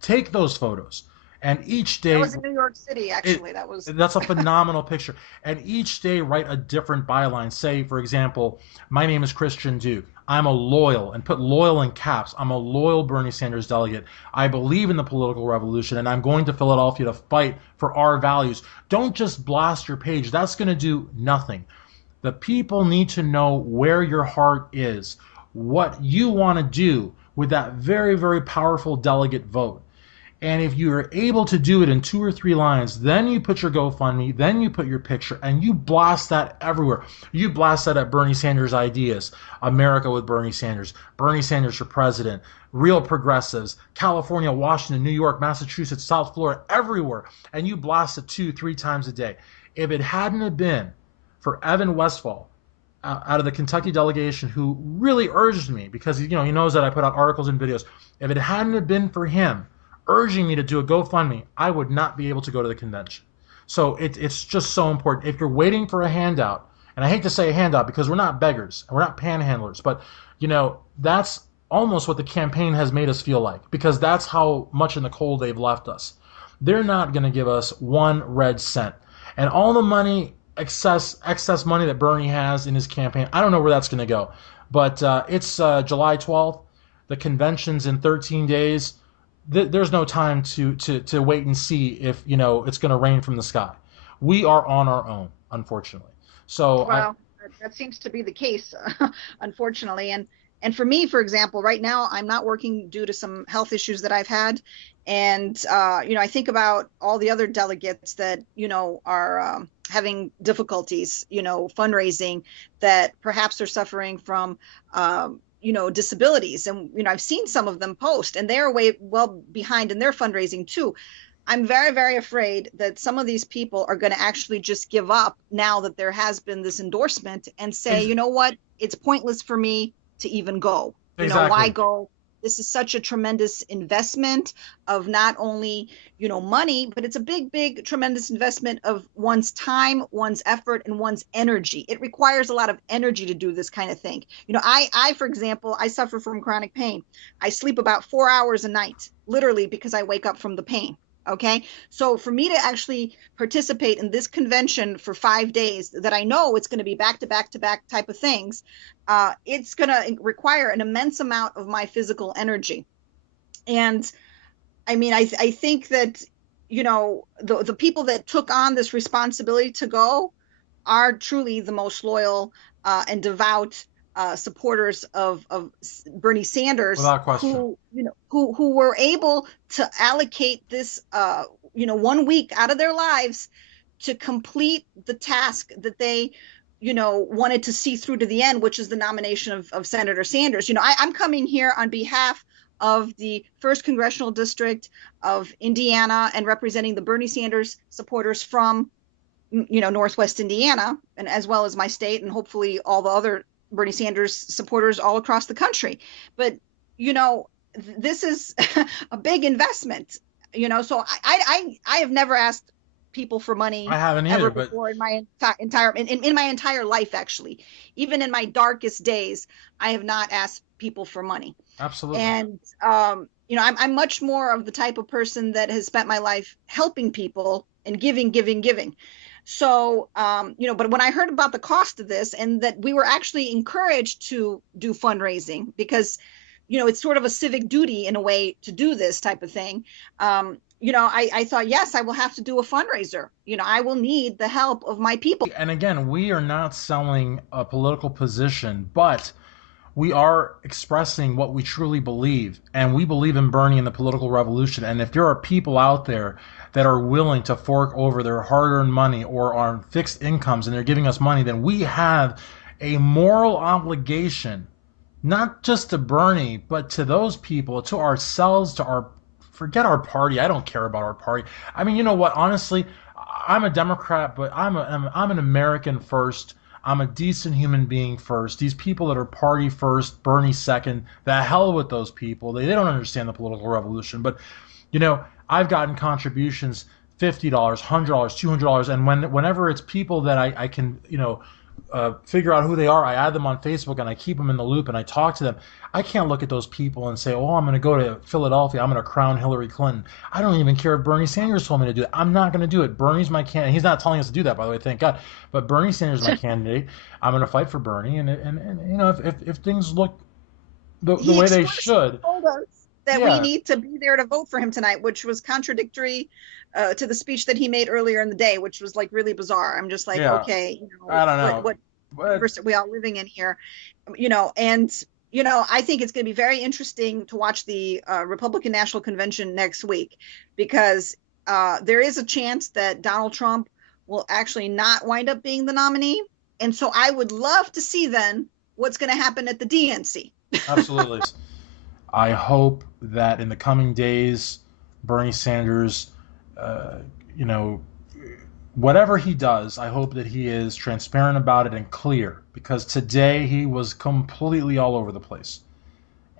Take those photos, and each That day, was in New York City, it, actually. That was that's a phenomenal picture. And each day, write a different byline. Say, for example, my name is Christian Duque. I'm a loyal, and put loyal in caps. I'm a loyal Bernie Sanders delegate. I believe in the political revolution, and I'm going to Philadelphia to fight for our values. Don't just blast your page. That's going to do nothing. The people need to know where your heart is, what you want to do with that very, very powerful delegate vote. And if you are able to do it in 2 or 3 lines, then you put your GoFundMe, then you put your picture, and you blast that everywhere. You blast that at Bernie Sanders Ideas, America with Bernie Sanders for president, real progressives, California, Washington, New York, Massachusetts, South Florida, everywhere. And you blast it 2, 3 times a day. If it hadn't have been for Evan Westfall, out of the Kentucky delegation, who really urged me, because he knows that I put out articles and videos. If it hadn't have been for him urging me to do a GoFundMe, I would not be able to go to the convention. So it's just so important. If you're waiting for a handout, and I hate to say a handout because we're not beggars, we're not panhandlers, but that's almost what the campaign has made us feel like, because that's how much in the cold they've left us. They're not going to give us 1 red cent. And all the money, excess money that Bernie has in his campaign, I don't know where that's going to go. But it's July 12th. The convention's in 13 days. There's no time to wait and see if it's going to rain from the sky. We are on our own, unfortunately. So Well, that seems to be the case, unfortunately. And for me, for example, right now I'm not working due to some health issues that I've had, and I think about all the other delegates that are having difficulties, fundraising, that perhaps are suffering from disabilities. And I've seen some of them post, and they're way well behind in their fundraising too. I'm very, very afraid that some of these people are going to actually just give up now that there has been this endorsement, and say, you know what, it's pointless for me to even go. Why exactly. go? This is such a tremendous investment of not only, money, but it's a big, big, tremendous investment of one's time, one's effort, and one's energy. It requires a lot of energy to do this kind of thing. For example, I suffer from chronic pain. I sleep about 4 hours a night, literally, because I wake up from the pain. Okay. So for me to actually participate in this convention for 5 days, that I know it's going to be back to back to back type of things, it's going to require an immense amount of my physical energy. And I mean, I think that, the people that took on this responsibility to go are truly the most loyal and devout supporters of Bernie Sanders, Without question. who were able to allocate this 1 week out of their lives to complete the task that they wanted to see through to the end, which is the nomination of Senator Sanders. I'm coming here on behalf of the first congressional district of Indiana and representing the Bernie Sanders supporters from, Northwest Indiana, and as well as my state, and hopefully all the other Bernie Sanders supporters all across the country. But, this is a big investment, so I have never asked people for I money haven't either, ever but before in my in my entire life. Actually, even in my darkest days, I have not asked people for money. absolutely. And I'm much more of the type of person that has spent my life helping people and giving. So, but when I heard about the cost of this and that we were actually encouraged to do fundraising because, it's sort of a civic duty in a way to do this type of thing. I thought, yes, I will have to do a fundraiser. I will need the help of my people. And again, we are not selling a political position, but we are expressing what we truly believe. And we believe in Bernie and the political revolution. And if there are people out there that are willing to fork over their hard-earned money or on fixed incomes and they're giving us money, then we have a moral obligation, not just to Bernie, but to those people, to ourselves, to our, forget our party. I don't care about our party. I mean, you know what? Honestly, I'm a Democrat, but I'm an American first. I'm a decent human being first. These people that are party first, Bernie second, the hell with those people. They don't understand the political revolution. But, I've gotten contributions, $50, $100, $200, and whenever it's people that I can, figure out who they are, I add them on Facebook and I keep them in the loop and I talk to them. I can't look at those people and say, oh, I'm going to go to Philadelphia, I'm going to crown Hillary Clinton. I don't even care if Bernie Sanders told me to do it. I'm not going to do it. Bernie's my candidate. He's not telling us to do that, by the way, thank God. But Bernie Sanders is my candidate. I'm going to fight for Bernie. And if things look the way they should. Told us that we Yeah, need to be there to vote for him tonight, which was contradictory to the speech that he made earlier in the day, which was like really bizarre. I'm just like, yeah. okay, I don't know. what But universe are we all living in here? And I think it's going to be very interesting to watch the Republican National Convention next week because there is a chance that Donald Trump will actually not wind up being the nominee. And so I would love to see then what's going to happen at the DNC. absolutely. I hope that in the coming days, Bernie Sanders, uh, you know, whatever he does, I hope that he is transparent about it and clear because today he was completely all over the place.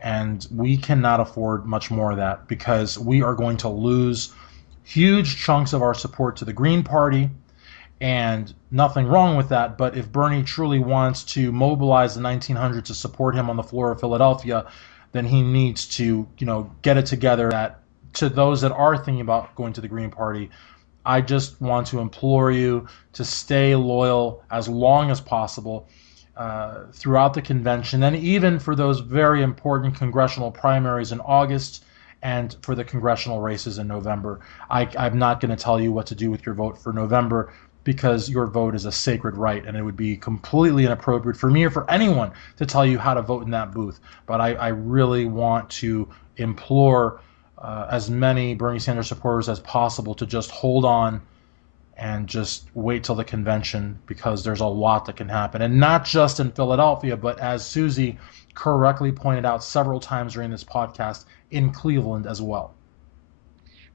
And we cannot afford much more of that because we are going to lose huge chunks of our support to the Green Party. And nothing wrong with that. But if Bernie truly wants to mobilize the 1900s to support him on the floor of Philadelphia, then he needs to, get it together. That to those that are thinking about going to the Green Party, I just want to implore you to stay loyal as long as possible throughout the convention, and even for those very important congressional primaries in August and for the congressional races in November. I'm not going to tell you what to do with your vote for November because your vote is a sacred right, and it would be completely inappropriate for me or for anyone to tell you how to vote in that booth. But I really want to implore as many Bernie Sanders supporters as possible to just hold on and just wait till the convention because there's a lot that can happen. And not just in Philadelphia, but as Susie correctly pointed out several times during this podcast, in Cleveland as well.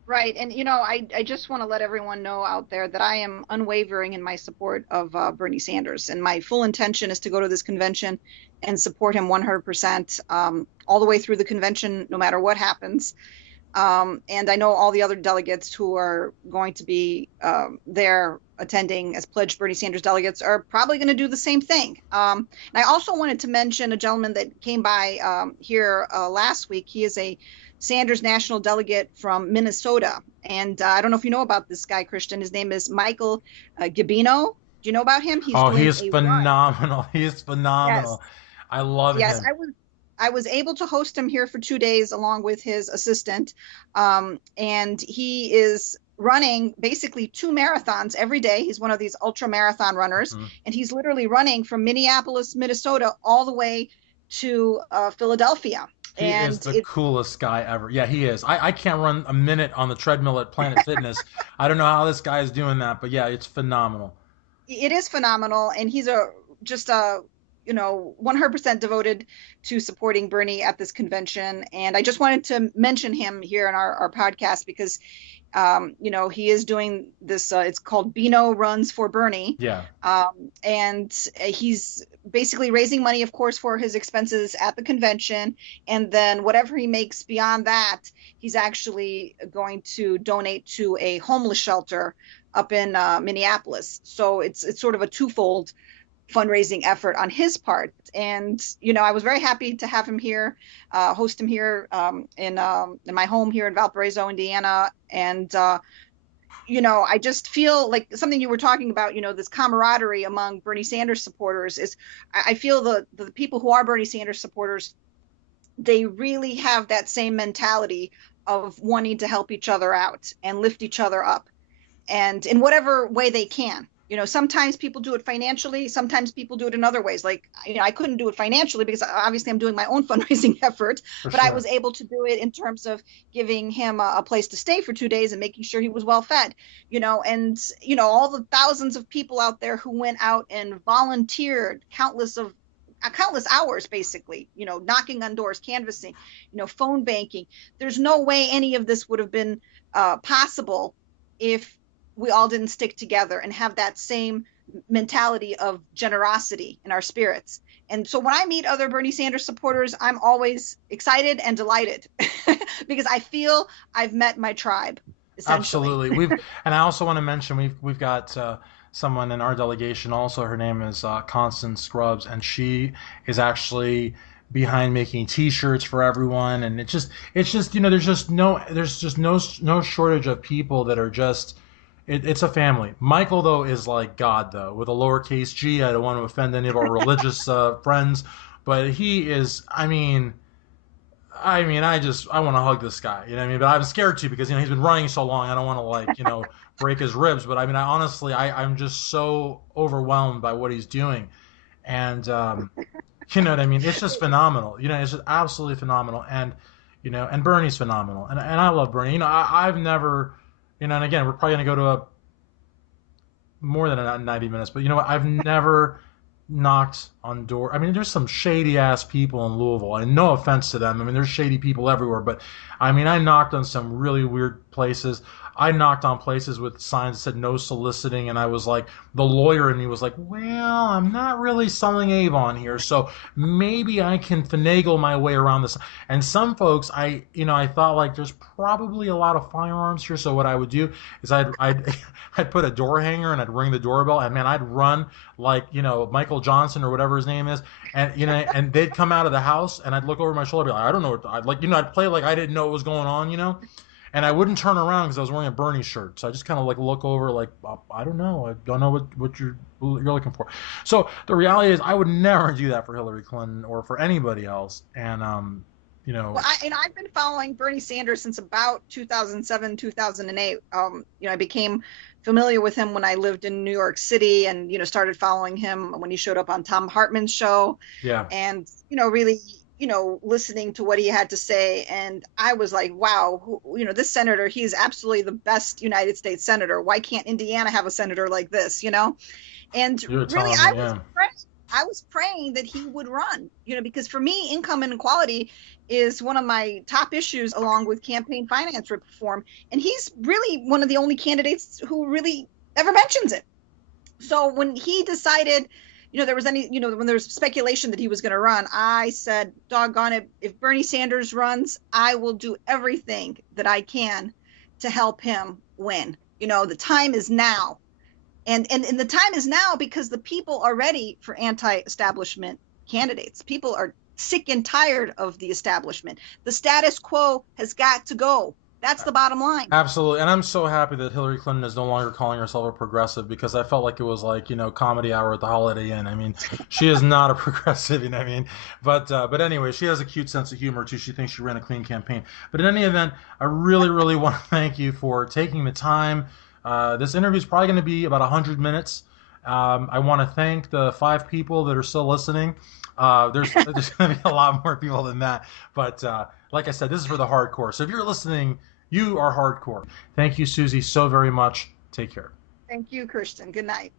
Right. And, I just want to let everyone know out there that I am unwavering in my support of Bernie Sanders. And my full intention is to go to this convention and support him 100% all the way through the convention, no matter what happens. And I know all the other delegates who are going to be there attending as pledged Bernie Sanders delegates are probably going to do the same thing. And I also wanted to mention a gentleman that came by here last week. He is a Sanders national delegate from Minnesota. And I don't know if you know about this guy, Christian. His name is Michael Gabino. Do you know about him? He's Oh, he doing is a run. phenomenal. He is Yes. phenomenal. I love Yes, him. I was able to host him here for 2 days along with his assistant. And he is running basically 2 marathons every day. He's one of these ultra marathon runners, Mhm. and he's literally running from Minneapolis, Minnesota, all the way to Philadelphia. He is And the it's coolest guy ever. Yeah, he is. I can't run a minute on the treadmill at Planet Fitness. I don't know how this guy is doing that, but yeah, it's phenomenal. it is phenomenal, and he's a just a 100% devoted to supporting Bernie at this convention. And I just wanted to mention him here in our podcast because he is doing this. It's called Beano Runs for Bernie. Yeah. And he's basically raising money, of course, for his expenses at the convention. And then whatever he makes beyond that, he's actually going to donate to a homeless shelter up in Minneapolis. So it's sort of a twofold fundraising effort on his part. And, I was very happy to have him here, host him here in my home here in Valparaiso, Indiana. And, I just feel like something you were talking about, this camaraderie among Bernie Sanders supporters is, I feel the people who are Bernie Sanders supporters, they really have that same mentality of wanting to help each other out and lift each other up, and in whatever way they can. Sometimes people do it financially. Sometimes people do it in other ways. Like, I couldn't do it financially because obviously I'm doing my own fundraising effort, but sure. I was able to do it in terms of giving him a place to stay for 2 days and making sure he was well fed, and, all the thousands of people out there who went out and volunteered countless hours, basically, knocking on doors, canvassing, phone banking. There's no way any of this would have been possible if we all didn't stick together and have that same mentality of generosity in our spirits. And so when I meet other Bernie Sanders supporters, I'm always excited and delighted because I feel I've met my tribe, essentially. Absolutely. And I also want to mention we've got someone in our delegation also. Her name is Constance Scrubs, and she is actually behind making T-shirts for everyone. And it's just there's just no shortage of people that are just. It's a family. Michael, though, is like God, though, with a lowercase g. I don't want to offend any of our religious friends, but he is. I want to hug this guy. You know what I mean? But I'm scared to because he's been running so long. I don't want to break his ribs. But I'm just so overwhelmed by what he's doing, and you know what I mean? It's just phenomenal. It's just absolutely phenomenal, and and Bernie's phenomenal, and I love Bernie. I've never. And again, we're probably going to go to more than 90 minutes, but I've never knocked on door. There's some shady ass people in Louisville, and no offense to them. There's shady people everywhere, but I knocked on some really weird places. I knocked on places with signs that said no soliciting, and I was like, the lawyer in me was like, well, I'm not really selling Avon here, so maybe I can finagle my way around this. And some folks, I thought like there's probably a lot of firearms here, so what I would do is I'd put a door hanger and I'd ring the doorbell, and man, I'd run like Michael Johnson or whatever his name is, and and they'd come out of the house, and I'd look over my shoulder, and be like, I don't know, I'd play like I didn't know what was going on, And I wouldn't turn around because I was wearing a Bernie shirt. So I just kind of look over like, I don't know what you're looking for. So the reality is I would never do that for Hillary Clinton or for anybody else. And, Well, I've been following Bernie Sanders since about 2007, 2008. I became familiar with him when I lived in New York City and, started following him when he showed up on Thom Hartmann's show. Yeah. And, really, listening to what he had to say. And I was like, wow, this senator, he's absolutely the best United States senator. Why can't Indiana have a senator like this, And really, I was praying that he would run, because for me, income inequality is one of my top issues along with campaign finance reform. And he's really one of the only candidates who really ever mentions it. So when he decided, there was when there was speculation that he was going to run, I said, doggone it, if Bernie Sanders runs, I will do everything that I can to help him win. The time is now. And the time is now because the people are ready for anti-establishment candidates. People are sick and tired of the establishment. The status quo has got to go. That's the bottom line. Absolutely. And I'm so happy that Hillary Clinton is no longer calling herself a progressive, because I felt like it was like, comedy hour at the Holiday Inn. She is not a progressive, But anyway, she has a cute sense of humor, too. She thinks she ran a clean campaign. But in any event, I really, really want to thank you for taking the time. This interview is probably going to be about 100 minutes. I want to thank the 5 people that are still listening. There's going to be a lot more people than that. But like I said, this is for the hardcore. So if you're listening, you are hardcore. Thank you, Susie, so very much. Take care. Thank you, Kirsten. Good night.